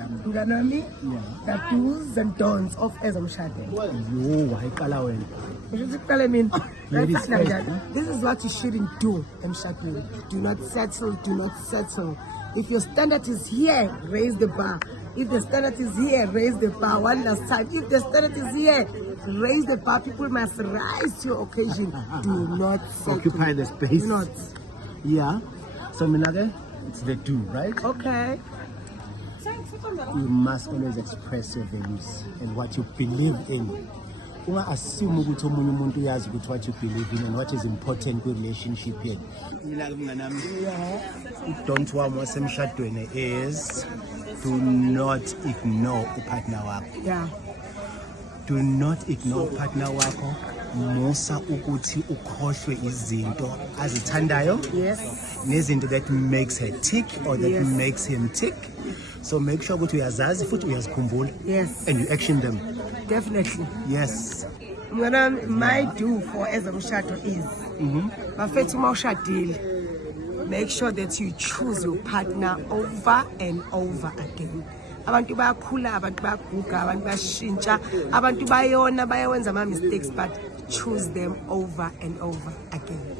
Nganami, the do's and don'ts of ezomshad. This is what you shouldn't do, emshadweni. Do not settle, do not settle. If your standard is here, raise the bar. If the standard is here, raise the bar one last time. If the standard is here, raise the bar. People must rise to your occasion. Do not settle. Occupy the space. Do not. Yeah. So Minage, it's the do, right? Okay. You must always express your values and what you believe in. Assume what you believe in and what is important in relationship here. Don't want what emshadweni is do not ignore a partner. Yeah. Do not ignore partner wako. Musa ukuthi ukhohlwe izinto azithandayo. Yes. Nezinto that makes her tick or that makes him tick. So make sure ukuthi uyazazi futhi uyazikhumbula. Yes. And you action them. Definitely. Yes. My do for ezomshad is bafethu mawushadile, make sure that you choose your partner over and over again. Abantu bayakhula, abantu bayaguga, abantu bayashintsha, abantu bayawenza ama mistakes, but choose them over and over again.